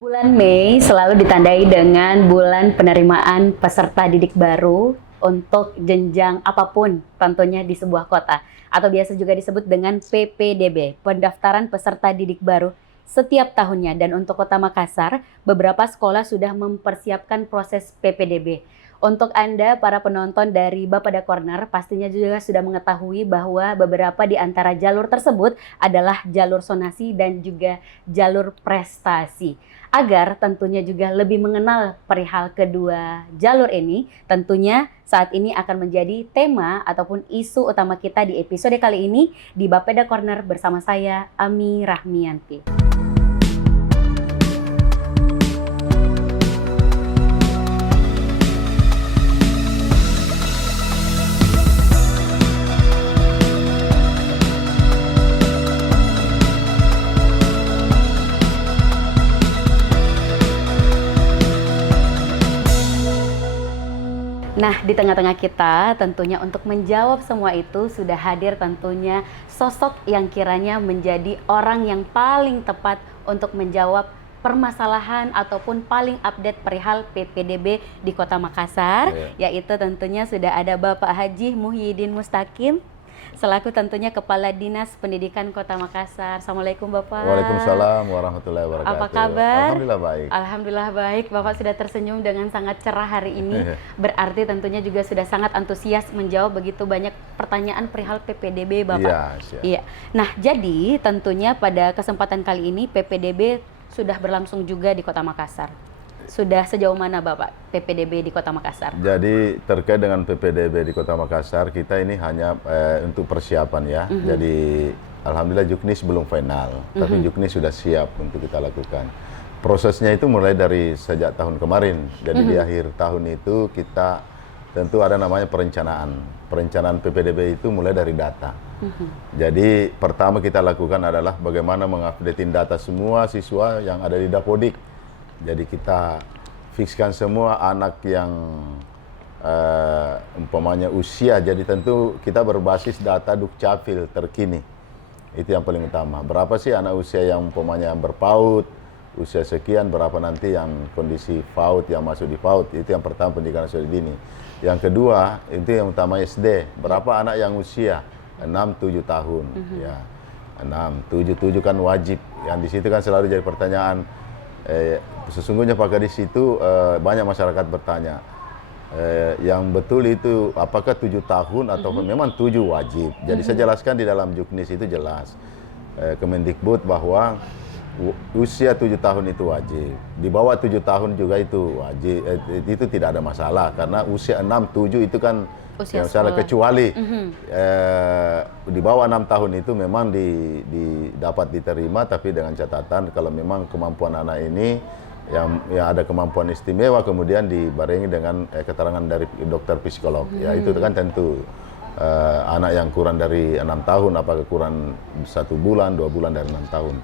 Bulan Mei selalu ditandai dengan bulan penerimaan peserta didik baru untuk jenjang apapun tentunya di sebuah kota, atau biasa juga disebut dengan PPDB, pendaftaran peserta didik baru setiap tahunnya. Dan untuk Kota Makassar, beberapa sekolah sudah mempersiapkan proses PPDB. Untuk Anda, para penonton dari Bapeda Corner, pastinya juga sudah mengetahui bahwa beberapa di antara jalur tersebut adalah jalur sonasi dan juga jalur prestasi. Agar tentunya juga lebih mengenal perihal kedua jalur ini, tentunya saat ini akan menjadi tema ataupun isu utama kita di episode kali ini di Bapeda Corner bersama saya, Ami Rahmianti. Nah, di tengah-tengah kita tentunya untuk menjawab semua itu sudah hadir tentunya sosok yang kiranya menjadi orang yang paling tepat untuk menjawab permasalahan ataupun paling update perihal PPDB di Kota Makassar, yaitu tentunya sudah ada Bapak Haji Muhyiddin Mustaqim selaku tentunya Kepala Dinas Pendidikan Kota Makassar. Assalamualaikum Bapak. Waalaikumsalam warahmatullahi wabarakatuh. Apa kabar? Alhamdulillah baik. Alhamdulillah baik. Bapak sudah tersenyum dengan sangat cerah hari ini. Berarti tentunya juga sudah sangat antusias menjawab begitu banyak pertanyaan perihal PPDB Bapak. Iya, siap. Iya. Nah, jadi tentunya pada kesempatan kali ini PPDB sudah berlangsung juga di Kota Makassar. Sudah sejauh mana Bapak PPDB di Kota Makassar? Jadi terkait dengan PPDB di Kota Makassar, kita ini hanya untuk persiapan ya. Jadi alhamdulillah Juknis belum final, tapi Juknis sudah siap untuk kita lakukan. Prosesnya itu mulai dari sejak tahun kemarin. Jadi di akhir tahun itu kita tentu ada namanya perencanaan. Perencanaan PPDB itu mulai dari data. Jadi pertama kita lakukan adalah bagaimana mengupdatein data semua siswa yang ada di Dapodik. Jadi kita fikskan semua anak yang umpamanya usia, jadi tentu kita berbasis data Dukcapil terkini. Itu yang paling utama. Berapa sih anak usia yang umpamanya berpaut, usia sekian, berapa nanti yang kondisi PAUD, yang masuk di PAUD. Itu yang pertama, pendidikan usia dini. Yang kedua, itu yang utama SD. Berapa anak yang usia 6-7 tahun. Ya, 6-7 kan wajib. Yang di situ kan selalu jadi pertanyaan. Sesungguhnya Pak di situ banyak masyarakat bertanya, yang betul itu apakah 7 tahun atau memang 7 wajib. Jadi saya jelaskan di dalam Juknis itu jelas Kemendikbud bahwa usia 7 tahun itu wajib, di bawah 7 tahun juga itu wajib, itu tidak ada masalah karena usia 6-7 itu kan usia masalah, kecuali di bawah 6 tahun itu memang dapat diterima, tapi dengan catatan kalau memang kemampuan anak ini yang ada kemampuan istimewa kemudian dibarengi dengan keterangan dari dokter psikolog. Ya itu kan tentu anak yang kurang dari 6 tahun, apakah kurang 1 bulan, 2 bulan dari 6 tahun.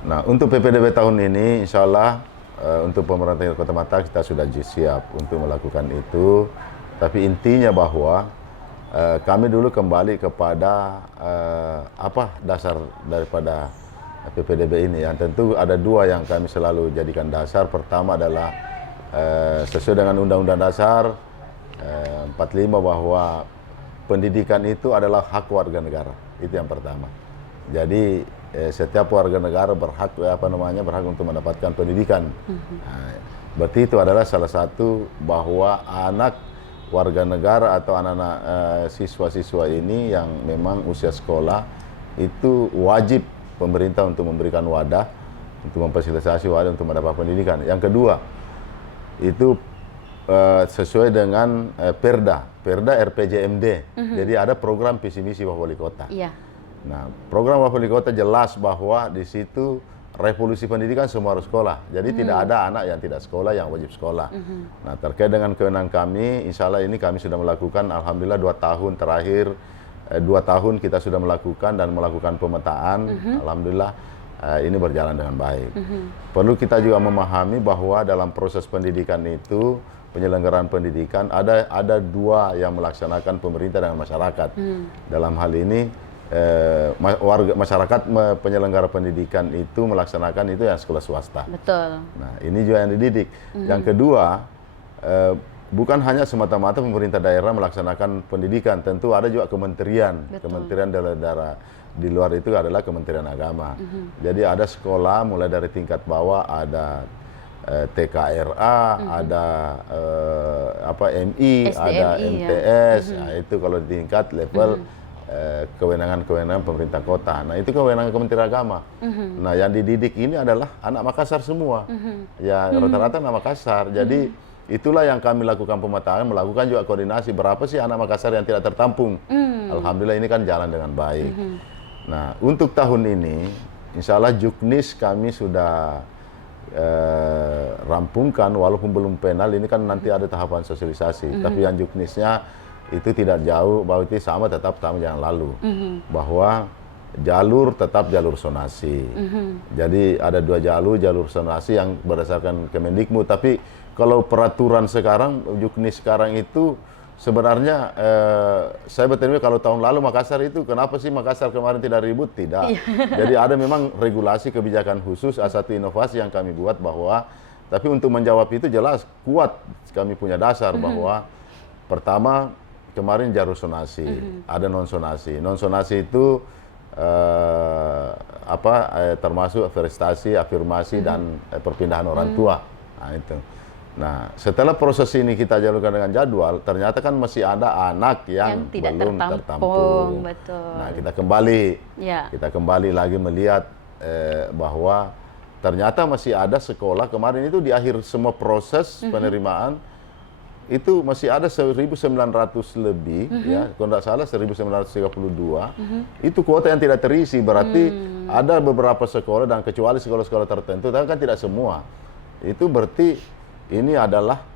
Nah, untuk PPDB tahun ini insya Allah untuk pemerintah Kota Makassar kita sudah siap untuk melakukan itu. Tapi intinya bahwa kami dulu kembali kepada apa dasar daripada PPDB ini. Yang tentu ada 2 yang kami selalu jadikan dasar. Pertama adalah sesuai dengan Undang-Undang Dasar 45 bahwa pendidikan itu adalah hak warga negara. Itu yang pertama. Jadi setiap warga negara berhak berhak untuk mendapatkan pendidikan. Nah, berarti itu adalah salah satu bahwa anak warga negara atau anak-anak siswa-siswa ini yang memang usia sekolah itu wajib pemerintah untuk memberikan wadah, untuk memfasilitasi wadah untuk mendapat pendidikan. Yang kedua, itu sesuai dengan Perda RPJMD. Jadi ada program visi misi Bapak Wali Kota. Iya. Nah, program Bapak Wali Kota jelas bahwa di situ revolusi pendidikan semua harus sekolah. Jadi tidak ada anak yang tidak sekolah, yang wajib sekolah. Nah, terkait dengan kewenangan kami, insya Allah ini kami sudah melakukan, alhamdulillah 2 tahun terakhir, 2 tahun kita sudah melakukan dan melakukan pemetaan. Alhamdulillah ini berjalan dengan baik. Perlu kita juga memahami bahwa dalam proses pendidikan itu, penyelenggaraan pendidikan, ada 2 yang melaksanakan pemerintah dan masyarakat. Dalam hal ini warga masyarakat penyelenggara pendidikan itu melaksanakan itu yang sekolah swasta. Betul. Nah, ini juga yang dididik. Yang kedua, bukan hanya semata-mata pemerintah daerah melaksanakan pendidikan, tentu ada juga kementerian. Betul. Kementerian daerah di luar itu adalah Kementerian Agama. Jadi ada sekolah mulai dari tingkat bawah, ada TKRA, ada MI, ada MTS. Ya. Nah, itu kalau di tingkat level kewenangan-kewenangan pemerintah kota. Nah, itu kewenangan Kementerian Agama. Nah, yang dididik ini adalah anak Makassar semua. Ya, rata-rata anak Makassar. Jadi, itulah yang kami lakukan pemetaan, melakukan juga koordinasi. Berapa sih anak Makassar yang tidak tertampung? Alhamdulillah ini kan jalan dengan baik. Nah, untuk tahun ini, insya Allah Juknis kami sudah rampungkan, walaupun belum penal, ini kan nanti ada tahapan sosialisasi. Tapi yang Juknisnya itu tidak jauh, bahwa itu sama, tetap sama yang lalu. Bahwa jalur tetap jalur zonasi. Jadi ada 2 jalur zonasi yang berdasarkan Kemendikbud. Tapi kalau peraturan sekarang, Juknis sekarang itu sebenarnya saya bertanya kalau tahun lalu Makassar itu, kenapa sih Makassar kemarin tidak ribut? Tidak. Jadi ada memang regulasi kebijakan khusus, satu inovasi yang kami buat bahwa, tapi untuk menjawab itu jelas kuat kami punya dasar bahwa pertama, kemarin jalur zonasi, ada non zonasi. Non zonasi itu termasuk prestasi, afirmasi dan perpindahan orang tua. Nah, itu. Nah, setelah proses ini kita jalurkan dengan jadwal, ternyata kan masih ada anak yang tidak belum tertampung. Betul. Nah, kita kembali lagi melihat bahwa ternyata masih ada sekolah kemarin itu di akhir semua proses penerimaan. Itu masih ada 1.900 lebih, ya, kalau tidak salah 1.932, itu kuota yang tidak terisi, berarti ada beberapa sekolah, dan kecuali sekolah-sekolah tertentu, tapi kan tidak semua. Itu berarti ini adalah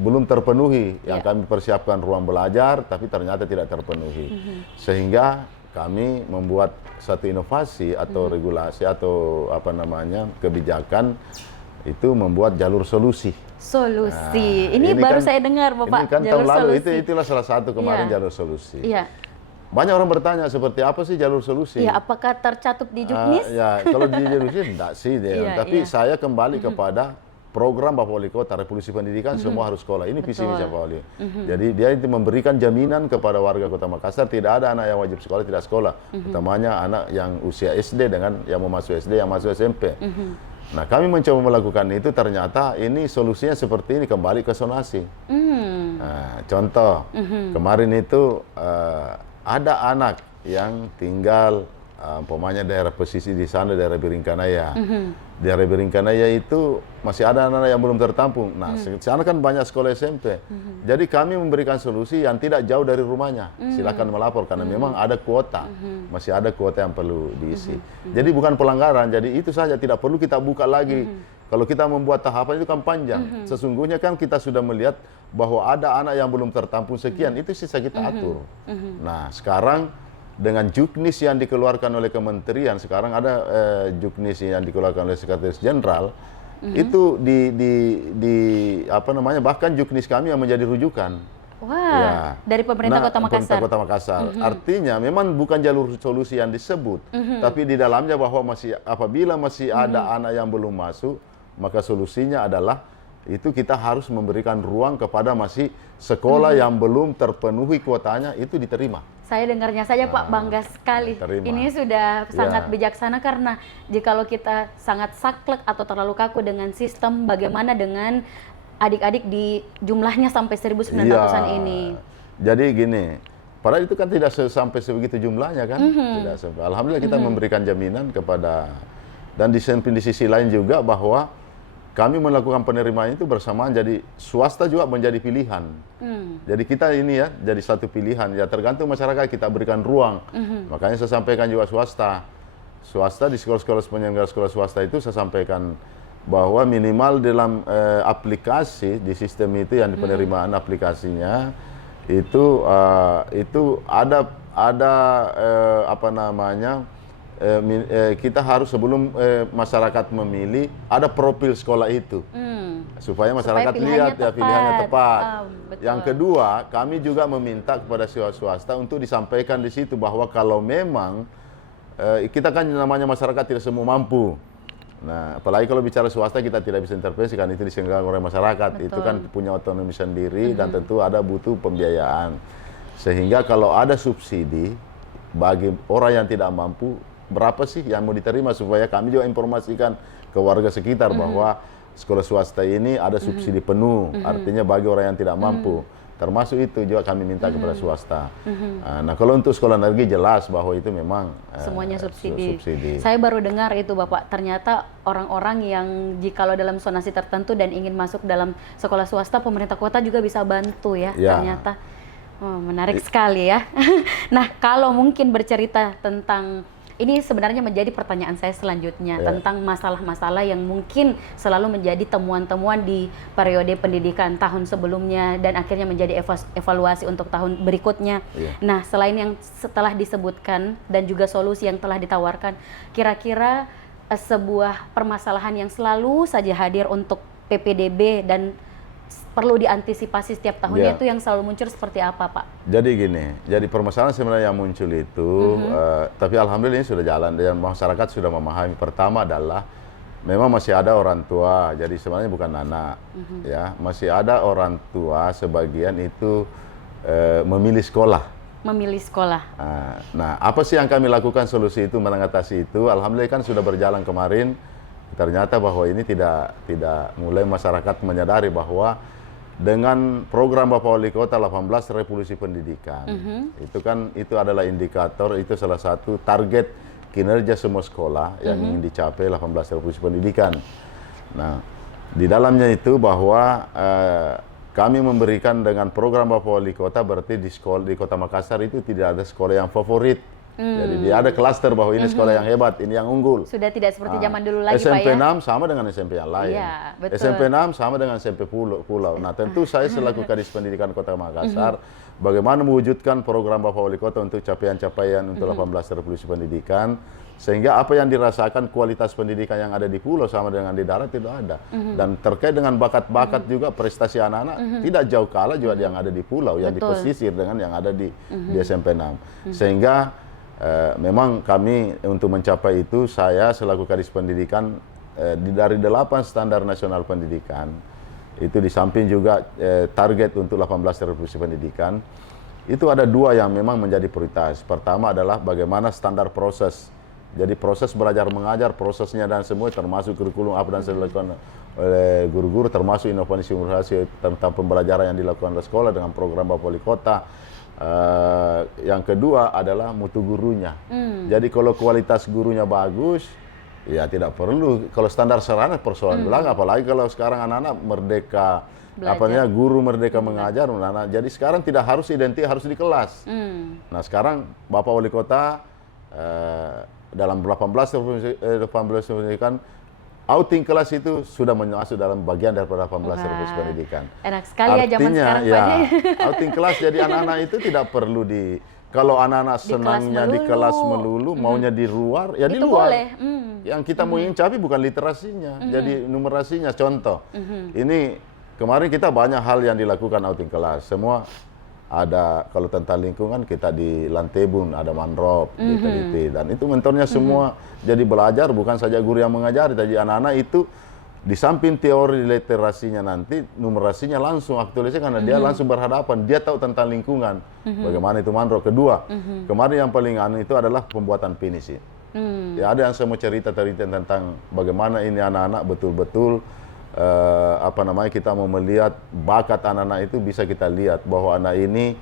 belum terpenuhi, yang kami persiapkan ruang belajar, tapi ternyata tidak terpenuhi. Sehingga kami membuat satu inovasi atau regulasi atau kebijakan, itu membuat jalur solusi. Solusi. Nah, ini baru kan, saya dengar, Bapak. Ini kan tahun lalu itulah salah satu kemarin jalur solusi. Iya. Banyak orang bertanya seperti apa sih jalur solusi? Iya, apakah tercatut di Juknis? Ya, kalau di Juknis enggak sih, tapi saya kembali kepada program Bapak Wali Kota, Revolusi Pendidikan, semua harus sekolah. Ini visi misi Bapak Wali. Jadi dia itu memberikan jaminan kepada warga Kota Makassar, tidak ada anak yang wajib sekolah tidak sekolah. Utamanya anak yang usia SD dengan yang mau masuk SD, yang masuk SMP. Nah, kami mencoba melakukan itu, ternyata ini solusinya seperti ini, kembali ke zonasi. Nah, contoh, kemarin itu ada anak yang tinggal, umpamanya daerah pesisir di sana, daerah Biringkanaya. Daerah Biringkanaya itu masih ada anak-anak yang belum tertampung. Nah, di sana kan banyak sekolah SMP. Jadi kami memberikan solusi yang tidak jauh dari rumahnya. Silakan melapor, karena memang ada kuota. Masih ada kuota yang perlu diisi. Jadi bukan pelanggaran, jadi itu saja, tidak perlu kita buka lagi. Kalau kita membuat tahapan itu kan panjang. Sesungguhnya kan kita sudah melihat bahwa ada anak yang belum tertampung sekian, itu sisa kita atur. Nah, sekarang dengan Juknis yang dikeluarkan oleh kementerian, sekarang ada Juknis yang dikeluarkan oleh Sekretaris Jenderal, itu bahkan Juknis kami yang menjadi rujukan. Wah, ya, dari pemerintah Kota Makassar. Kota Makassar. Artinya memang bukan jalur solusi yang disebut, tapi di dalamnya bahwa apabila masih ada anak yang belum masuk, maka solusinya adalah itu kita harus memberikan ruang kepada masih sekolah yang belum terpenuhi kuotanya, itu diterima. Saya dengarnya saja Pak, bangga sekali. Terima. Ini sudah sangat bijaksana, karena jikalau kita sangat saklek atau terlalu kaku dengan sistem, bagaimana dengan adik-adik di jumlahnya sampai 1.900-an ini? Jadi gini, padahal itu kan tidak sampai sebegitu jumlahnya kan? Tidak sampai. Alhamdulillah kita memberikan jaminan kepada, dan di sisi lain juga bahwa kami melakukan penerimaan itu bersamaan, jadi swasta juga menjadi pilihan. Jadi kita ini ya, jadi satu pilihan. Ya tergantung masyarakat, kita berikan ruang. Makanya saya sampaikan juga swasta. Swasta di sekolah-sekolah penyelenggara sekolah swasta itu saya sampaikan bahwa minimal dalam aplikasi di sistem itu yang di penerimaan aplikasinya itu ada kita harus sebelum masyarakat memilih ada profil sekolah itu. supaya masyarakat pilihannya lihat ya pilihannya tepat. Betul. Yang kedua, kami juga meminta kepada swasta untuk disampaikan di situ bahwa kalau memang kita kan namanya masyarakat tidak semua mampu. Nah, apalagi kalau bicara swasta kita tidak bisa intervensi kan itu diselenggarakan oleh masyarakat. Betul. Itu kan punya otonomi sendiri dan tentu ada butuh pembiayaan. Sehingga kalau ada subsidi bagi orang yang tidak mampu, berapa sih yang mau diterima supaya kami juga informasikan ke warga sekitar bahwa sekolah swasta ini ada subsidi penuh, artinya bagi orang yang tidak mampu. Termasuk itu juga kami minta kepada swasta. Nah, kalau untuk sekolah negeri jelas bahwa itu memang semuanya subsidi. Saya baru dengar itu Bapak, ternyata orang-orang yang jikalau dalam zonasi tertentu dan ingin masuk dalam sekolah swasta, pemerintah kota juga bisa bantu ya. Ternyata. Oh, menarik sekali ya. Nah, kalau mungkin bercerita tentang ini sebenarnya menjadi pertanyaan saya selanjutnya tentang masalah-masalah yang mungkin selalu menjadi temuan-temuan di periode pendidikan tahun sebelumnya dan akhirnya menjadi evaluasi untuk tahun berikutnya. Nah, selain yang setelah disebutkan dan juga solusi yang telah ditawarkan, kira-kira sebuah permasalahan yang selalu saja hadir untuk PPDB dan perlu diantisipasi setiap tahunnya itu yang selalu muncul seperti apa, Pak? Jadi gini, jadi permasalahan sebenarnya yang muncul itu, tapi alhamdulillah ini sudah jalan dan masyarakat sudah memahami. Pertama adalah memang masih ada orang tua, jadi sebenarnya bukan anak, ya masih ada orang tua sebagian itu memilih sekolah. Memilih sekolah. Nah, apa sih yang kami lakukan solusi itu mengatasi itu? Alhamdulillah kan sudah berjalan kemarin. Ternyata bahwa ini tidak mulai masyarakat menyadari bahwa dengan program Bapak Wali Kota 18 Revolusi Pendidikan, itu adalah indikator, itu salah satu target kinerja semua sekolah yang ingin dicapai 18 Revolusi Pendidikan. Nah, di dalamnya itu bahwa kami memberikan dengan program Bapak Wali Kota, berarti di Kota Makassar itu tidak ada sekolah yang favorit. Jadi dia ada klaster bahwa ini sekolah yang hebat, ini yang unggul. Sudah tidak seperti zaman dulu lagi, SMP Pak ya? 6 sama dengan SMP yang lain. Iya, betul. SMP 6 sama dengan SMP Pulau. Nah, tentu saya selaku Kadis Pendidikan Kota Makassar, bagaimana mewujudkan program Bapak Wali Kota untuk capaian-capaian untuk 18 Revolusi Pendidikan, sehingga apa yang dirasakan kualitas pendidikan yang ada di pulau sama dengan di darat tidak ada. Dan terkait dengan bakat-bakat juga prestasi anak-anak tidak jauh kalah juga yang ada di pulau, yang di pesisir dengan yang ada di SMP 6. Sehingga memang kami untuk mencapai itu, saya selaku Kadis Pendidikan dari 8 standar nasional pendidikan, itu di samping juga target untuk 18 Revolusi Pendidikan, itu ada 2 yang memang menjadi prioritas. Pertama adalah bagaimana standar proses. Jadi proses belajar mengajar, prosesnya dan semua termasuk kurikulum apa dan dilakukan oleh guru-guru, termasuk inovasi tentang pembelajaran yang dilakukan oleh sekolah dengan program Bapak Wali Kota. Yang kedua adalah mutu gurunya. Jadi kalau kualitas gurunya bagus, ya tidak perlu. Kalau standar sarana persoalan bilang, apalagi kalau sekarang anak-anak merdeka, guru merdeka mengajar, anak-anak. Jadi sekarang tidak harus identik, harus di kelas. Nah, sekarang Bapak Wali Kota dalam 18 pendidikan, outing kelas itu sudah masuk dalam bagian daripada 18 Revolusi Pendidikan. Enak sekali ya zaman sekarang, ya, Pak. outing kelas jadi anak-anak itu tidak perlu kalau anak-anak senangnya di kelas melulu, maunya di luar, ya di luar. Boleh. Yang kita mau ingin capai bukan literasinya, jadi numerasinya. Contoh, ini kemarin kita banyak hal yang dilakukan outing kelas. Semua ada, kalau tentang lingkungan kita di Lantebun ada mangrove, dan itu mentornya semua jadi belajar, bukan saja guru yang mengajari, tapi anak-anak itu di samping teori literasinya nanti numerasinya langsung aktualisasi karena dia langsung berhadapan, dia tahu tentang lingkungan, bagaimana itu mangrove. Kedua, kemarin yang paling itu adalah pembuatan pinisi. Ya, ada yang saya mau cerita tentang bagaimana ini anak-anak betul-betul kita mau melihat bakat anak-anak itu, bisa kita lihat bahwa anak ini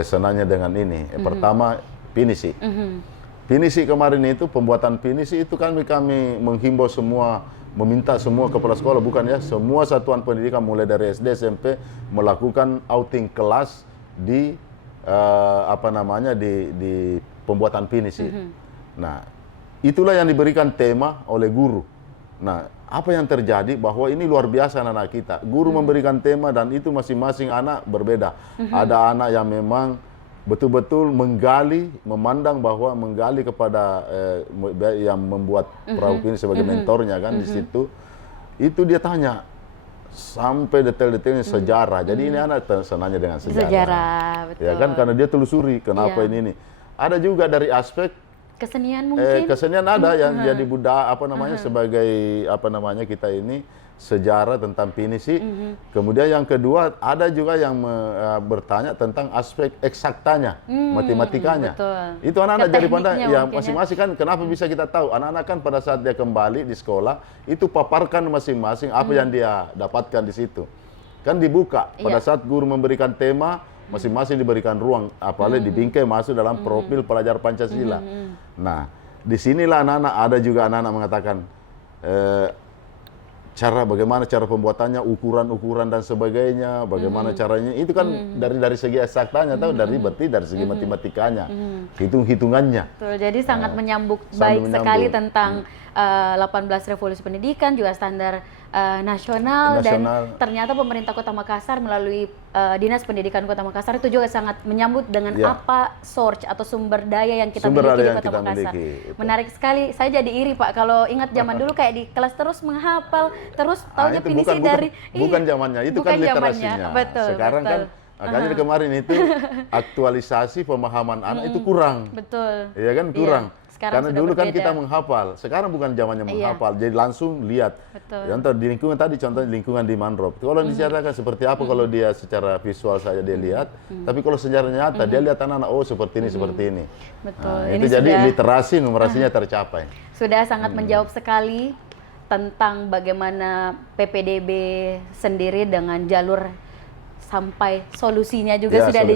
senangnya dengan ini. Pertama, pinisi. Pinisi kemarin itu, pembuatan pinisi itu kami menghimbau semua, meminta semua kepala sekolah, bukan ya, semua satuan pendidikan mulai dari SD, SMP melakukan outing kelas di di pembuatan pinisi. Nah, itulah yang diberikan tema oleh guru. Nah, apa yang terjadi bahwa ini luar biasa anak-anak kita. Guru memberikan tema dan itu masing-masing anak berbeda. Ada anak yang memang betul-betul menggali, memandang bahwa menggali kepada yang membuat perahu ini sebagai mentornya kan di situ. Itu dia tanya, sampai detail-detailnya sejarah. Jadi ini anak senangnya dengan sejarah. Sejarah, betul. Ya kan, karena dia telusuri kenapa ini. Ada juga dari aspek Kesenian mungkin? kesenian ada yang jadi budaya sebagai kita ini sejarah tentang pinisi. Kemudian yang kedua ada juga yang bertanya tentang aspek eksaktanya, matematikanya. Betul. Itu anak-anak jadi pandang ya mungkin masing-masing kan. Kenapa bisa kita tahu? Anak-anak kan pada saat dia kembali di sekolah itu paparkan masing-masing apa yang dia dapatkan di situ. Kan dibuka pada saat guru memberikan tema, masing-masing diberikan ruang, apalagi di bingkai masuk dalam profil pelajar Pancasila. Nah, disinilah anak-anak ada juga anak-anak mengatakan bagaimana cara pembuatannya, ukuran-ukuran dan sebagainya, bagaimana caranya. Itu kan dari segi eksaktanya, dari segi matematikanya, hitung-hitungannya. Betul, jadi sangat menyambut baik sekali tentang 18 revolusi pendidikan, juga standar nasional, dan ternyata pemerintah Kota Makassar melalui Dinas Pendidikan Kota Makassar itu juga sangat menyambut dengan apa source atau sumber daya yang kita miliki di Kota Makassar. Menarik sekali, saya jadi iri Pak kalau ingat zaman dulu kayak di kelas terus menghafal, terus taunya pinisi dari bukan zamannya, itu kan literasinya. Betul, sekarang kan makanya kemarin itu aktualisasi pemahaman anak itu kurang. Betul. Iya kan kurang. Sekarang karena dulu berbeda. kan kita menghafal, sekarang bukan zamannya menghafal, jadi langsung lihat. Betul. Contoh di lingkungan tadi, contohnya lingkungan di Mangrove. Kalau diceritakan seperti apa kalau dia secara visual saja dia lihat, tapi kalau secara nyata dia lihat anak-anak seperti ini seperti ini. Betul. Nah, Ini itu jadi sudah, literasi numerasinya tercapai. Sudah sangat menjawab sekali tentang bagaimana PPDB sendiri dengan jalur sampai solusinya juga sudah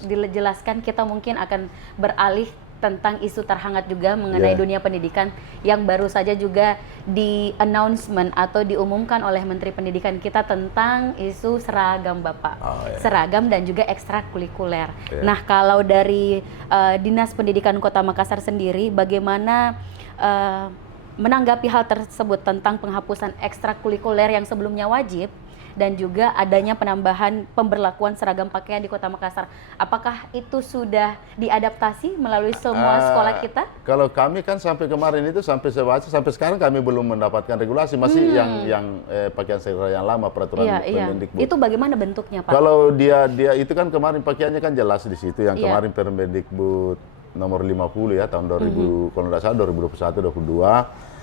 dijelaskan. Kita mungkin akan beralih tentang isu terhangat juga mengenai dunia pendidikan yang baru saja juga di announcement atau diumumkan oleh Menteri Pendidikan kita tentang isu seragam Bapak. Seragam dan juga ekstrakurikuler. Nah, kalau dari Dinas Pendidikan Kota Makassar sendiri bagaimana menanggapi hal tersebut tentang penghapusan ekstrakurikuler yang sebelumnya wajib dan juga adanya penambahan pemberlakuan seragam pakaian di Kota Makassar. Apakah itu sudah diadaptasi melalui semua sekolah kita? Kalau kami kan sampai kemarin itu sampai sekarang kami belum mendapatkan regulasi, masih yang pakaian sekolah yang lama peraturan Permendikbud. Itu bagaimana bentuknya, Pak? Kalau dia itu kan kemarin pakaiannya kan jelas di situ yang kemarin Permendikbud nomor 50 ya tahun 2000 kalau tidak salah 2021-22.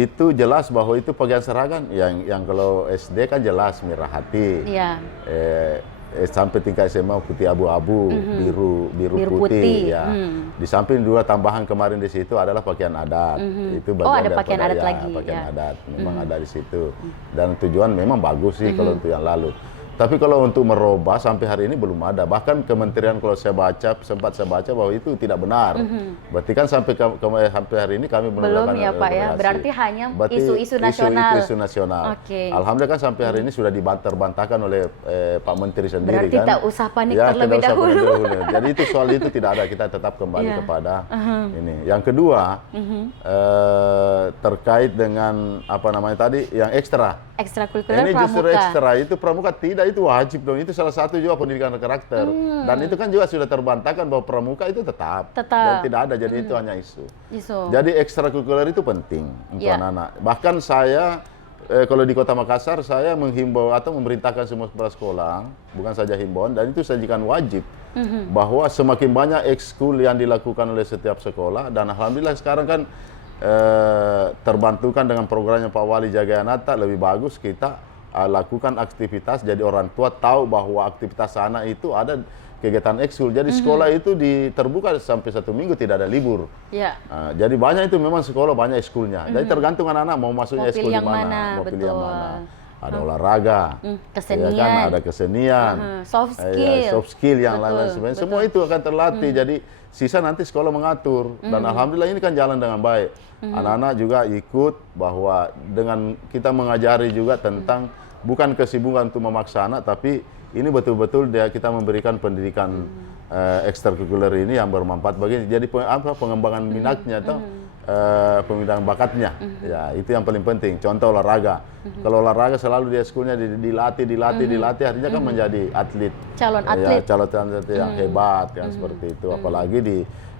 Itu jelas bahwa itu pakaian seragam yang kalau SD kan jelas merah hati, sampai tingkat SMA putih abu-abu, biru putih, ya. Di samping dua tambahan kemarin di situ adalah pakaian adat. Itu bagian ada pakaian adat lagi. Pakaian adat memang ada di situ. Dan tujuan memang bagus sih kalau untuk yang lalu. Tapi kalau untuk merubah sampai hari ini belum ada. Bahkan kementerian kalau sempat saya baca bahwa itu tidak benar. Berarti kan sampai hari ini kami belum ya Pak ya. Berarti hanya isu-isu nasional. Isu nasional. Alhamdulillah kan sampai hari ini sudah terbantahkan oleh Pak Menteri sendiri. Berarti tak usah panik terlebih dahulu. Jadi itu soal itu tidak ada. Kita tetap kembali kepada ini. Yang kedua terkait dengan apa namanya tadi yang ekstra. Ekstrakurikuler ini pramuka. Justru ekstra itu pramuka tidak, itu wajib dong. Itu salah satu juga pendidikan karakter. Dan itu kan juga sudah terbantahkan bahwa pramuka itu tetap. Dan tidak ada, jadi itu hanya isu. Jadi ekstrakurikuler itu penting untuk anak-anak. Bahkan saya kalau di Kota Makassar saya menghimbau atau memerintahkan semua kepala sekolah, bukan saja himbauan, dan itu sajikan wajib bahwa semakin banyak ekskul yang dilakukan oleh setiap sekolah, dan alhamdulillah sekarang kan terbantukan dengan programnya Pak Wali Jagayanata, lebih bagus kita lakukan aktivitas, jadi orang tua tahu bahwa aktivitas anak itu ada kegiatan ekskul. Jadi sekolah itu terbuka sampai 1 minggu, tidak ada libur. Jadi banyak itu memang sekolah banyak ekskulnya. Jadi tergantung anak-anak mau masuknya ekskul di mana, mau pilih yang mana. Ada olahraga, kesenian, ya kan? Ada kesenian, soft skill yang lain-lain sebagainya. Semua itu akan terlatih. Jadi sisa nanti sekolah mengatur. Dan alhamdulillah ini kan jalan dengan baik. Anak-anak juga ikut bahwa dengan kita mengajari juga tentang bukan kesibukan untuk memaksa anak, tapi ini betul-betul kita memberikan pendidikan ekstrakurikuler ini yang bermanfaat bagi jadi pengembangan minatnya atau pengembangan bakatnya. Ya, itu yang paling penting. Contoh olahraga. Kalau olahraga selalu dia sekolahnya dilatih, artinya kan menjadi atlet. Calon atlet. Calon atlet yang hebat kan seperti itu. Apalagi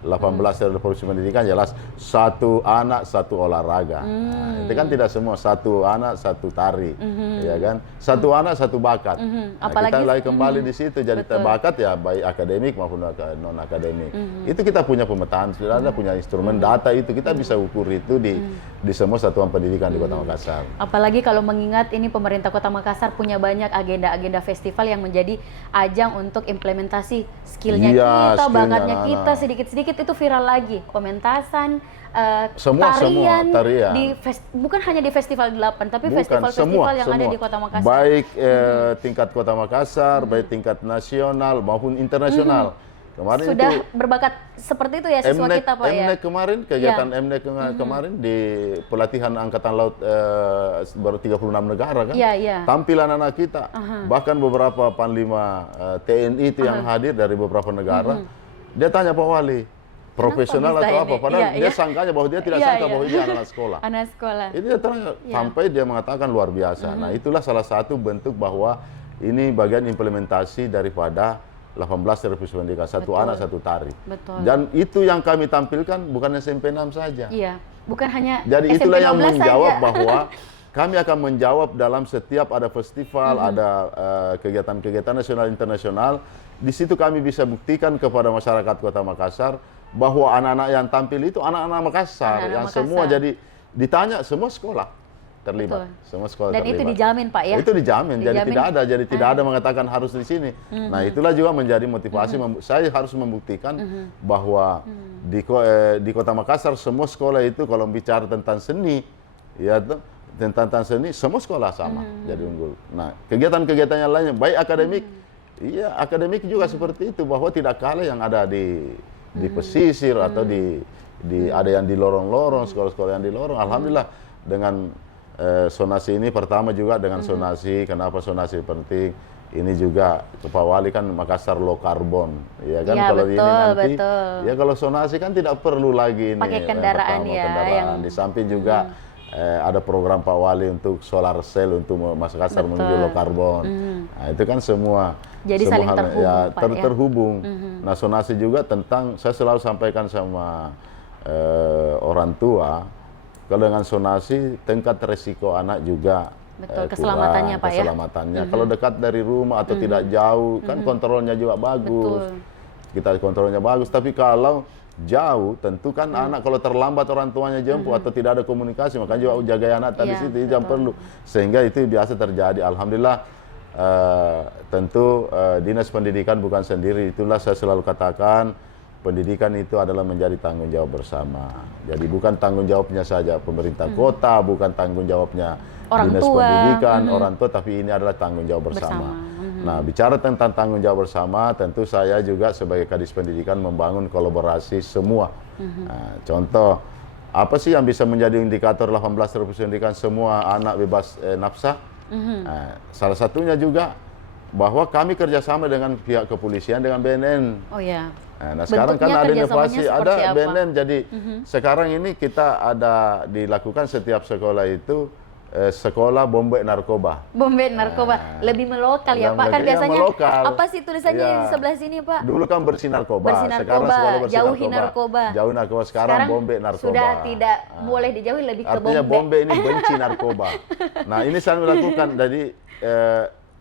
18 Revolusi Pendidikan jelas satu anak satu olahraga. Nah, itu kan tidak semua, satu anak satu tari, ya kan? Satu anak satu bakat. Nah, Apalagi kita lagi kembali di situ, jadi bakat ya baik akademik maupun non akademik. Itu kita punya pemetaan, sudah ada punya instrumen data itu, kita bisa ukur itu di semua satuan pendidikan di Kota Makassar. Apalagi kalau mengingat ini pemerintah Kota Makassar punya banyak agenda-agenda festival yang menjadi ajang untuk implementasi skillnya Iya, kita, skillnya bakatnya kita, anak-anak. sedikit-sedikit itu viral lagi. Pementasan, Semua tarian. Bukan hanya di Festival 8, tapi Bukan, festival-festival yang ada di Kota Makassar. Baik tingkat Kota Makassar, baik tingkat nasional maupun internasional. Kemarin Sudah itu berbakat seperti itu ya siswa kita, Pak, ya? MNEC kemarin, kegiatan MNEC kemarin di pelatihan Angkatan Laut baru 36 negara kan. Iya, iya. Tampilan anak kita, bahkan beberapa panglima TNI itu yang hadir dari beberapa negara, dia tanya Pak Wali, profesional bisa atau apa? ini? Padahal Iya, dia iya. sangkanya bahwa dia tidak Iya, sangka iya. bahwa ini anak sekolah. Anak sekolah. Ini dia terang sampai dia mengatakan luar biasa. Nah, itulah salah satu bentuk bahwa ini bagian implementasi daripada 18 Revolusi Pendidikan, satu anak satu tari. Betul. Dan itu yang kami tampilkan bukan SMP 6 saja. Iya, bukan hanya Jadi SMP itulah yang 12 menjawab saja. bahwa kami akan menjawab dalam setiap ada festival, ada kegiatan-kegiatan nasional internasional. Di situ kami bisa buktikan kepada masyarakat Kota Makassar bahwa anak-anak yang tampil itu anak-anak Makassar, Anak-anak yang Makassar. semua jadi ditanya semua sekolah terlibat, Betul. semua sekolah Dan terlibat. itu dijamin, Pak, ya? Itu dijamin, jadi Dijamin. tidak ada mengatakan harus di sini. Nah, itulah juga menjadi motivasi saya harus membuktikan bahwa di Kota Makassar semua sekolah itu kalau bicara tentang seni, ya tentang seni semua sekolah sama jadi unggul. Nah, kegiatan-kegiatan yang lainnya baik akademik, iya akademik juga seperti itu, bahwa tidak kalah yang ada di pesisir atau di ada yang di lorong-lorong, sekolah-sekolah yang di lorong. Alhamdulillah dengan sonasi ini pertama juga dengan sonasi, kenapa sonasi penting? Ini juga Pak Wali kan Makassar low carbon, ya kan? Ya, Kalau betul, ini nanti, betul. ya kalau sonasi kan tidak perlu lagi ini Pakai kendaraan pertama, ya, kendaraan. yang- Di samping juga ada program Pak Wali untuk solar cell untuk Makassar menuju low carbon. Nah, itu kan semua Jadi semua saling terhubung, ya, Pak, ya. terhubung. Nah, sonasi juga tentang saya selalu sampaikan sama orang tua, kalau dengan sonasi tingkat resiko anak juga Betul, keselamatannya, Pak, ya. keselamatannya. Kalau dekat dari rumah atau tidak jauh, kan kontrolnya juga bagus. Betul. Kita kontrolnya bagus, tapi kalau jauh, tentu kan anak kalau terlambat orang tuanya jemput atau tidak ada komunikasi, makanya juga jaga anak tadi Iya, situ itu yang perlu. Sehingga itu biasa terjadi. Alhamdulillah, tentu Dinas Pendidikan bukan sendiri. Itulah saya selalu katakan, pendidikan itu adalah menjadi tanggung jawab bersama. Jadi bukan tanggung jawabnya saja pemerintah kota, bukan tanggung jawabnya Orang Dinas tua. Pendidikan, orang tua, tapi ini adalah tanggung jawab bersama. Nah, bicara tentang tanggung jawab bersama, tentu saya juga sebagai Kadis Pendidikan membangun kolaborasi semua. Nah, contoh, apa sih yang bisa menjadi indikator 18 Revolusi Pendidikan semua anak bebas nafsa? Nah, salah satunya juga bahwa kami kerjasama dengan pihak kepolisian, dengan BNN. Oh ya. Nah, sekarang kan Bentuknya ada kerjasamanya inovasi, seperti ada apa? BNN. Jadi sekarang ini kita ada dilakukan setiap sekolah itu sekolah bombek narkoba. Bombek narkoba lebih melokal ya, Pak. Kan Iya, biasanya melokal. apa sih tulisannya Iya. di sebelah sini, Pak? Dulu kan bersih narkoba, Bersih sekarang narkoba, sekolah bersih jauhi narkoba. Jauh narkoba, sekarang bombek narkoba. Sudah tidak boleh dijauhi, lebih ke Artinya bombek. bombek ini benci narkoba. Nah, ini saya melakukan. Jadi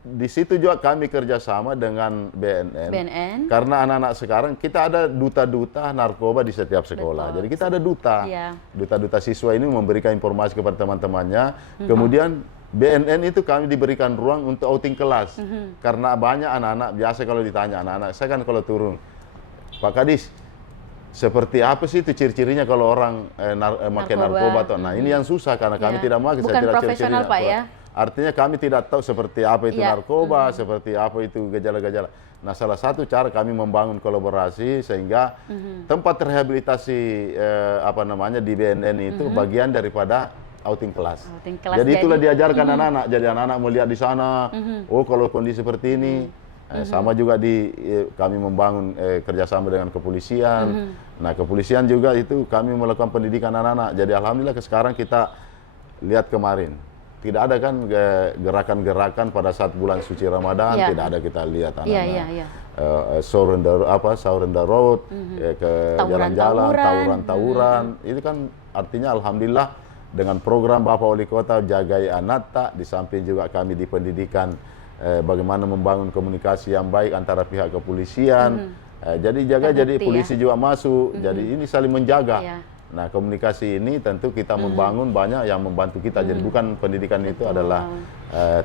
di situ juga kami kerjasama dengan BNN. BNN. Karena anak-anak sekarang kita ada duta-duta narkoba di setiap sekolah. Jadi kita ada duta. Iya. Duta-duta siswa ini memberikan informasi kepada teman-temannya. Kemudian BNN itu kami diberikan ruang untuk outing kelas. Karena banyak anak-anak, biasa kalau ditanya anak-anak, saya kan kalau turun, Pak Kadis, seperti apa sih itu ciri-cirinya kalau orang pakai narkoba? Nah, ini yang susah karena kami Iya. tidak mau Bukan saya tidak profesional, ciri-cirinya. Pak, ya. Artinya kami tidak tahu seperti apa itu Iya. narkoba, seperti apa itu gejala-gejala. Nah, salah satu cara kami membangun kolaborasi sehingga tempat rehabilitasi di BNN itu bagian daripada outing kelas. Outing kelas, Jadi itulah diajarkan anak-anak. Jadi anak-anak melihat di sana, oh kalau kondisi seperti ini. Sama juga kami membangun kerjasama dengan kepolisian. Nah, kepolisian juga itu kami melakukan pendidikan anak-anak. Jadi alhamdulillah sekarang kita lihat kemarin tidak ada kan gerakan-gerakan pada saat bulan suci Ramadan, Iya. tidak ada kita lihat Iya, anak-anak iya, iya. sahur on the road, ke jalan-jalan, Tawuran-tawuran. tawuran. Itu kan artinya alhamdulillah dengan program Bapak Wali Kota Jagai Anata, di samping juga kami di pendidikan bagaimana membangun komunikasi yang baik antara pihak kepolisian. Jadi Terbukti, polisi juga masuk. Jadi ini saling menjaga. Iya. Nah, komunikasi ini tentu kita membangun banyak yang membantu kita. Jadi bukan pendidikan itu adalah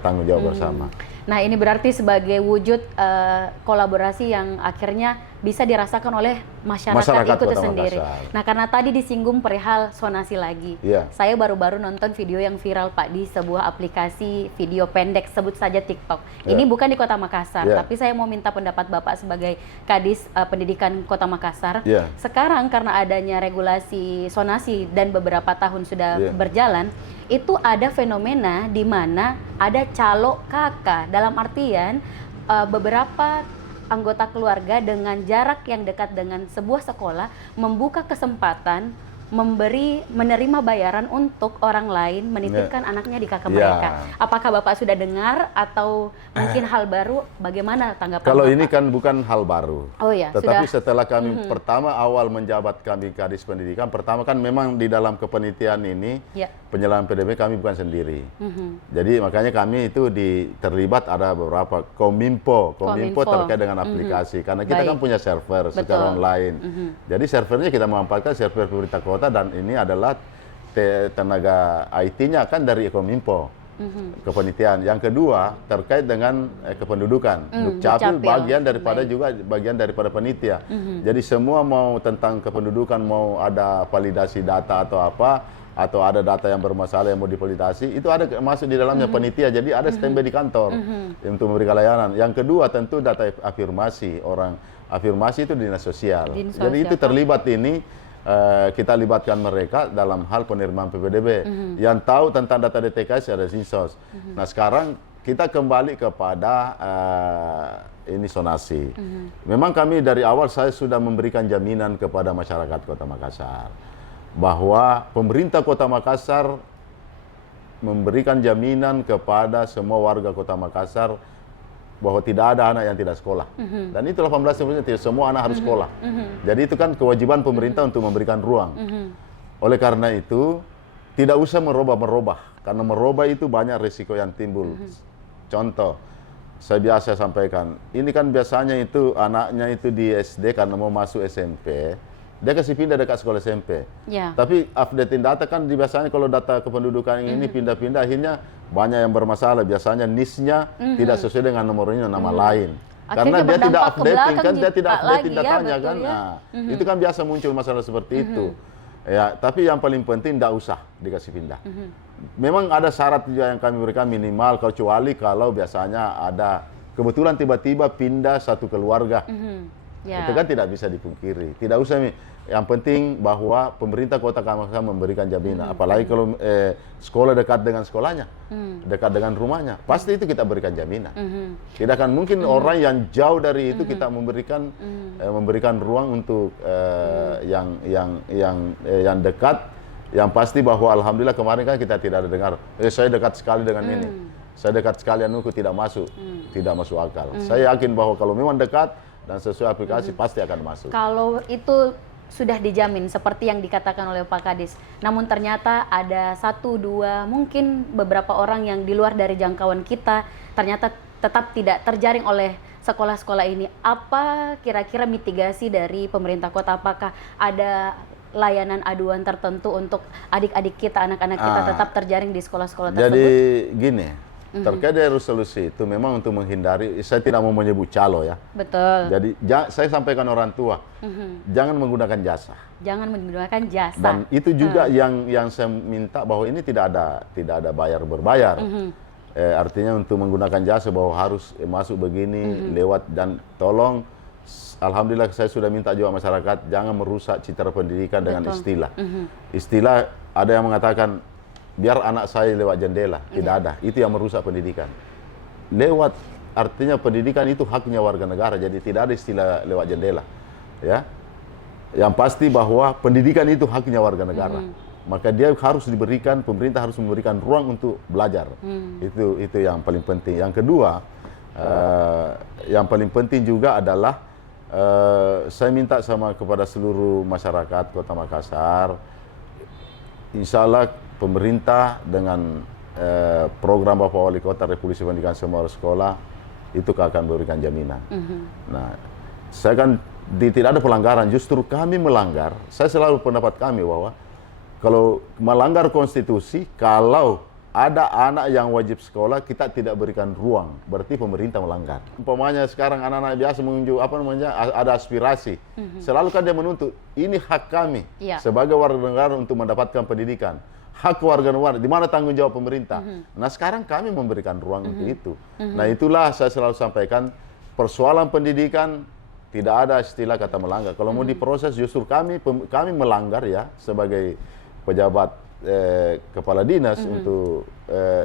tanggung jawab bersama. Nah, ini berarti sebagai wujud kolaborasi yang akhirnya bisa dirasakan oleh masyarakat itu Kota sendiri. Makassar. Nah, karena tadi disinggung perihal sonasi lagi. Iya. Saya baru-baru nonton video yang viral, Pak, di sebuah aplikasi video pendek, sebut saja TikTok. Ini bukan di Kota Makassar, Iya. tapi saya mau minta pendapat Bapak sebagai Kadis Pendidikan Kota Makassar. Iya. Sekarang karena adanya regulasi sonasi dan beberapa tahun sudah Iya. berjalan, itu ada fenomena di mana ada calo kakak, dalam artian beberapa anggota keluarga dengan jarak yang dekat dengan sebuah sekolah membuka kesempatan menerima bayaran untuk orang lain menitipkan anaknya di kakak mereka. Apakah Bapak sudah dengar atau mungkin hal baru? Bagaimana tanggapan Kalau Bapak? ini kan bukan hal baru. Oh ya, Tetapi sudah. setelah kami pertama awal menjabat kami Kadis Pendidikan, pertama kan memang di dalam kepenitian ini Ya. penyelenggaraan PDB kami bukan sendiri. Jadi makanya kami itu terlibat ada beberapa Kominfo terkait dengan aplikasi. Karena kita kan punya server secara online. Jadi servernya kita memanfaatkan server pemerintah kota, dan ini adalah tenaga IT-nya kan dari Kominfo. Kepenitian. Yang kedua terkait dengan kependudukan. Dukcapil bagian daripada juga bagian daripada penitia. Jadi semua mau tentang kependudukan, mau ada validasi data atau apa, atau ada data yang bermasalah yang mau divalidasi, itu ada masuk di dalamnya penitia. Jadi ada standby di kantor untuk memberikan layanan. Yang kedua tentu data afirmasi. Afirmasi itu dinas sosial. Jadi itu terlibat ini. Kita libatkan mereka dalam hal penerimaan PPDB. Yang tahu tentang data DTKS ada Dinsos. Nah, sekarang kita kembali kepada ini sonasi. Memang kami dari awal saya sudah memberikan jaminan kepada masyarakat Kota Makassar bahwa pemerintah Kota Makassar memberikan jaminan kepada semua warga Kota Makassar bahwa tidak ada anak yang tidak sekolah. Dan itu 18% tidak semua anak harus sekolah. Jadi itu kan kewajiban pemerintah untuk memberikan ruang. Oleh karena itu, tidak usah merubah-merubah. Karena merubah itu banyak risiko yang timbul. Contoh, saya biasa sampaikan, ini kan biasanya itu anaknya itu di SD karena mau masuk SMP, dia kasih pindah dekat sekolah SMP. Ya. Tapi updating data kan biasanya kalau data kependudukan ini pindah-pindah akhirnya banyak yang bermasalah. Biasanya NIS-nya tidak sesuai dengan nomornya nama lain. Akhirnya Karena dia tidak berdampak ke updating belakang kan, dia tidak lagi updating ya, datanya betul kan. ya. Nah, itu kan biasa muncul masalah seperti itu. Ya, tapi yang paling penting tidak usah dikasih pindah. Memang ada syarat juga yang kami berikan minimal, kecuali kalau biasanya ada kebetulan tiba-tiba pindah satu keluarga. Ya. Itu kan tidak bisa dipungkiri. Tidak usah. Yang penting bahwa pemerintah Kota Makassar memberikan jaminan. Apalagi kalau sekolah dekat dengan sekolahnya, dekat dengan rumahnya, pasti itu kita berikan jaminan. Tidak akan mungkin orang yang jauh dari itu kita memberikan ruang untuk yang dekat. Yang pasti bahwa alhamdulillah kemarin kan kita tidak ada dengar, saya dekat sekali dengan ini, saya dekat sekali anuku tidak masuk akal. Saya yakin bahwa kalau memang dekat dan sesuai aplikasi pasti akan masuk. Kalau itu sudah dijamin seperti yang dikatakan oleh Pak Kadis, namun ternyata ada 1, 2, mungkin beberapa orang yang di luar dari jangkauan kita ternyata tetap tidak terjaring oleh sekolah-sekolah ini. Apa kira-kira mitigasi dari pemerintah kota? Apakah ada layanan aduan tertentu untuk adik-adik kita, anak-anak kita tetap terjaring di sekolah-sekolah tersebut? Jadi gini, terkait dari resolusi itu memang untuk menghindari, saya tidak mau menyebut calo ya. Betul. Jadi saya sampaikan orang tua, jangan menggunakan jasa. Jangan menggunakan jasa. Dan itu juga yang saya minta bahwa ini tidak ada bayar berbayar. Artinya untuk menggunakan jasa bahwa harus masuk begini, lewat, dan tolong, alhamdulillah saya sudah minta juga masyarakat jangan merusak citra pendidikan dengan istilah. Istilah ada yang mengatakan biar anak saya lewat jendela, tidak ada. Itu yang merusak pendidikan. Lewat, artinya pendidikan itu haknya warga negara, jadi tidak ada istilah lewat jendela. Ya, yang pasti bahwa pendidikan itu haknya warga negara. maka dia harus diberikan, pemerintah harus memberikan ruang untuk belajar. Itu yang paling penting. Yang kedua, yang paling penting juga adalah saya minta kepada seluruh masyarakat Kota Makassar, insya Allah pemerintah dengan program Bapak Wali Kota Revolusi Pendidikan Semua Sekolah itu akan memberikan jaminan. Nah, saya kan tidak ada pelanggaran, justru kami melanggar. Saya selalu pendapat kami bahwa kalau melanggar konstitusi, kalau ada anak yang wajib sekolah, kita tidak berikan ruang, berarti pemerintah melanggar. Umpamanya sekarang anak-anak biasa menunjuk ada aspirasi, selalu kan dia menuntut ini hak kami sebagai warga negara untuk mendapatkan pendidikan. Hak warga negara, di mana tanggung jawab pemerintah? Nah sekarang kami memberikan ruang untuk itu. Nah itulah saya selalu sampaikan, persoalan pendidikan tidak ada istilah kata melanggar. Kalau mau diproses justru kami melanggar ya sebagai pejabat kepala dinas untuk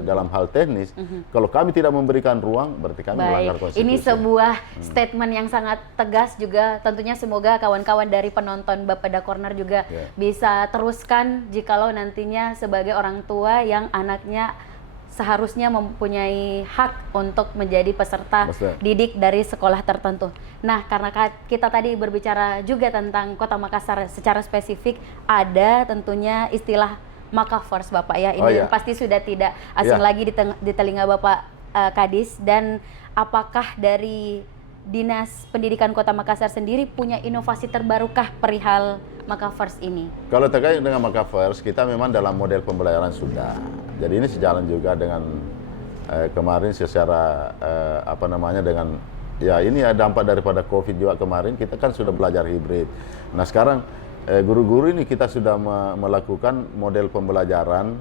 dalam hal teknis. Kalau kami tidak memberikan ruang, berarti kami melanggar konstitusi. Ini sebuah statement yang sangat tegas juga. Tentunya semoga kawan-kawan dari penonton Bapeda Corner juga bisa teruskan jikalau nantinya sebagai orang tua yang anaknya seharusnya mempunyai hak untuk menjadi peserta didik dari sekolah tertentu. Nah, karena kita tadi berbicara juga tentang Kota Makassar secara spesifik, ada tentunya istilah Makafers, Bapak ya. Ini pasti sudah tidak asing lagi di telinga Bapak Kadis. Dan apakah dari Dinas Pendidikan Kota Makassar sendiri punya inovasi terbarukah perihal Makafers ini? Kalau terkait dengan Makafers, kita memang dalam model pembelajaran sudah. Jadi ini sejalan juga dengan kemarin secara dengan ini dampak daripada COVID juga kemarin, kita kan sudah belajar hibrid. Nah sekarang guru-guru ini kita sudah melakukan model pembelajaran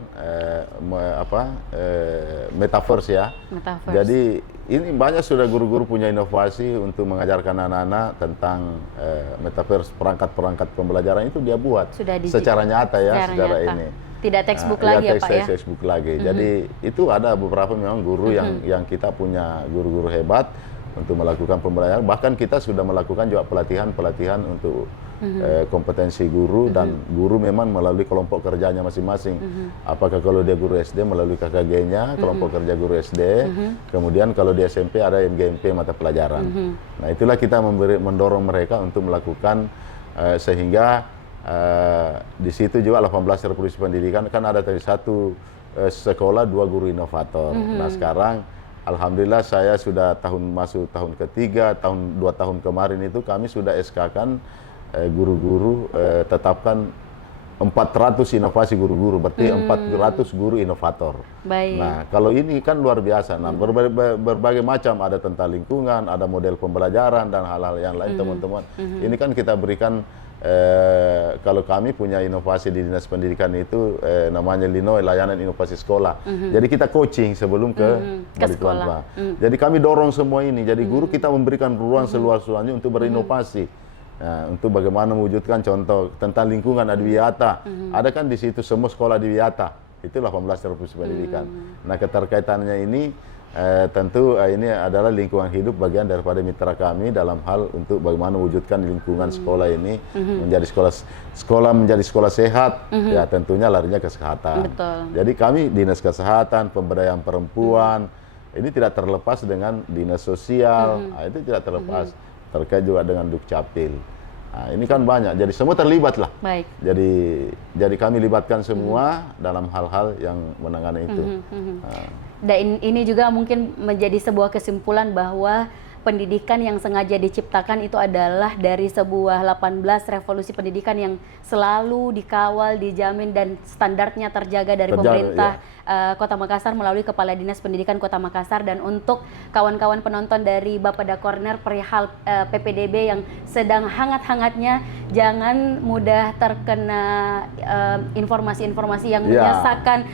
metaverse ya. Metaverse. Jadi ini banyak sudah guru-guru punya inovasi untuk mengajarkan anak-anak tentang metaverse, perangkat-perangkat pembelajaran itu dia buat secara nyata ya, secara ini. Tidak textbook lagi ya Pak ya? Textbook lagi. Jadi itu ada beberapa memang guru yang kita punya guru-guru hebat untuk melakukan pembelajaran. Bahkan kita sudah melakukan juga pelatihan untuk kompetensi guru, dan guru memang melalui kelompok kerjanya masing-masing. Apakah kalau dia guru SD melalui KKG-nya, kelompok kerja guru SD, kemudian kalau di SMP ada MGMP mata pelajaran. Nah itulah kita mendorong mereka untuk melakukan sehingga di situ juga 18 Revolusi Pendidikan kan ada dari satu sekolah 2 guru inovator. Nah sekarang alhamdulillah saya sudah masuk tahun ketiga, 2 tahun kemarin itu kami sudah SK-kan guru-guru tetapkan 400 inovasi guru-guru, berarti 400 guru inovator. Baik. Nah kalau ini kan luar biasa. Nah berbagai macam, ada tentang lingkungan, ada model pembelajaran dan hal-hal yang lain teman-teman. Ini kan kita berikan kalau kami punya inovasi di Dinas Pendidikan itu namanya LINO, Layanan Inovasi Sekolah. Jadi kita coaching sebelum ke sekolah. Jadi kami dorong semua ini. Jadi guru kita memberikan ruang seluas-luasnya untuk berinovasi. Nah, untuk bagaimana mewujudkan contoh tentang lingkungan adiwiyata. Ada kan di situ semua sekolah adiwiyata. Itu 18 Revolusi Pendidikan. Nah, keterkaitannya ini tentu ini adalah lingkungan hidup bagian daripada mitra kami dalam hal untuk bagaimana mewujudkan lingkungan sekolah ini menjadi sekolah menjadi sekolah sehat. Ya tentunya larinya kesehatan. Betul. Jadi kami Dinas Kesehatan, Pemberdayaan Perempuan ini tidak terlepas dengan Dinas Sosial. Nah, itu tidak terlepas. Terkait juga dengan Dukcapil. Nah, ini kan banyak, jadi semua terlibat lah. Baik. Jadi kami libatkan semua dalam hal-hal yang menangani itu. Dan ini juga mungkin menjadi sebuah kesimpulan bahwa pendidikan yang sengaja diciptakan itu adalah dari sebuah 18 revolusi pendidikan yang selalu dikawal, dijamin, dan standarnya terjaga dari pemerintah Kota Makassar melalui Kepala Dinas Pendidikan Kota Makassar. Dan untuk kawan-kawan penonton dari Bapeda Corner perihal PPDB yang sedang hangat-hangatnya, jangan mudah terkena informasi-informasi yang menyesatkan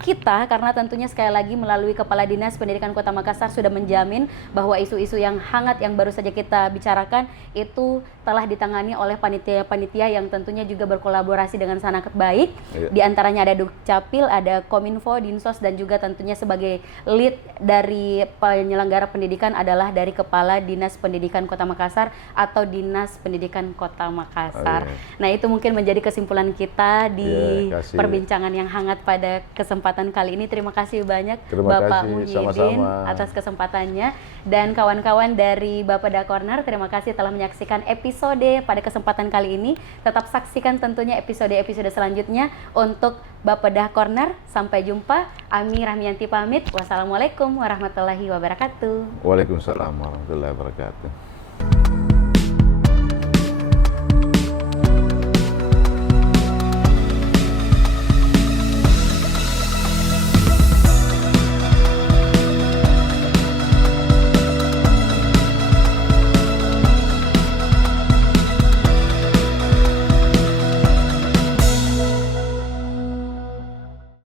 kita, karena tentunya sekali lagi melalui Kepala Dinas Pendidikan Kota Makassar sudah menjamin bahwa isu-isu yang hangat yang baru saja kita bicarakan itu telah ditangani oleh panitia-panitia yang tentunya juga berkolaborasi dengan sangat baik. Iya. Di antaranya ada Dukcapil, ada Kominfo, Dinsos, dan juga tentunya sebagai lead dari penyelenggara pendidikan adalah dari Kepala Dinas Pendidikan Kota Makassar atau Dinas Pendidikan Kota Makassar. Nah, itu mungkin menjadi kesimpulan kita di kasih. perbincangan yang hangat pada kesempatan kali ini. Terima kasih banyak Terima Bapak kasih, Muhyiddin sama-sama. atas kesempatannya, dan kawan-kawan dari Bapeda Corner, terima kasih telah menyaksikan episode pada kesempatan kali ini. Tetap saksikan tentunya episode-episode selanjutnya untuk Bapeda Corner. Sampai jumpa. Ami Rahmianti pamit. Wassalamualaikum warahmatullahi wabarakatuh. Waalaikumsalam warahmatullahi wabarakatuh.